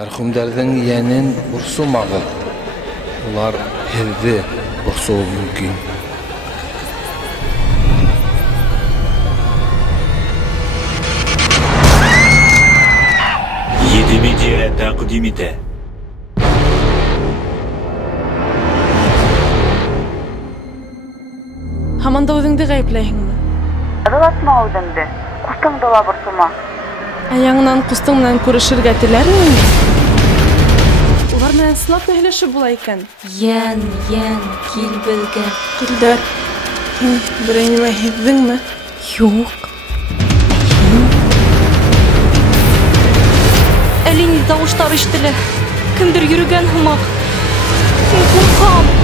Мәрхүмдәрҙең йәнен борсомағыҙ. Улар һеҙҙе борсоуы мөмкин. Медиа тәҡдим итә. Һаман да үҙеңде ғәйепләйһеңме? Ыҙалатма үҙеңде. Ҡустыңды ла борсома. Яңынан ҡустың менән күрешергә теләрме? Улар менән сынап һөйләшеп була икән. Йән, кил беҙгә. Килдәр. Һин берәй нимә һиҙҙеңме? Юҡ. Әле инде тауыштар ишетелә. Кемдер йөрөгән һымаҡ. Мин ҡурҡам.